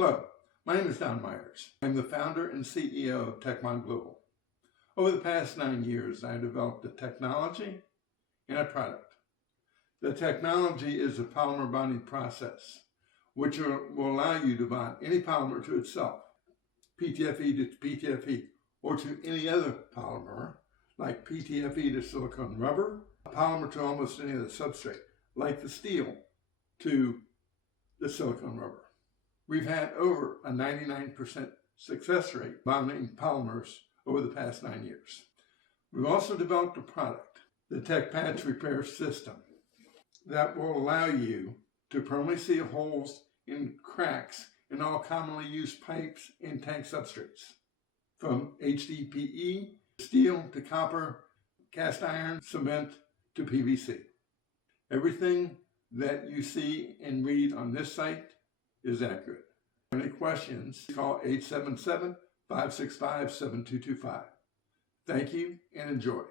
Hello, my name is Don Myers. I'm the founder and CEO of Techmon Global. Over the past 9 years, I have developed a technology and a product. The technology is a polymer bonding process, which will allow you to bond any polymer to itself, PTFE to PTFE, or to any other polymer, like PTFE to silicone rubber, a polymer to almost any other substrate, like the steel to the silicone rubber. We've had over a 99% success rate bonding polymers over the past 9 years. We've also developed a product, the Tech Patch Repair System, that will allow you to permanently seal holes and cracks in all commonly used pipes and tank substrates, from HDPE, steel to copper, cast iron, cement to PVC. Everything that you see and read on this site is accurate. If you have any questions, call 877-565-7225. Thank you and enjoy.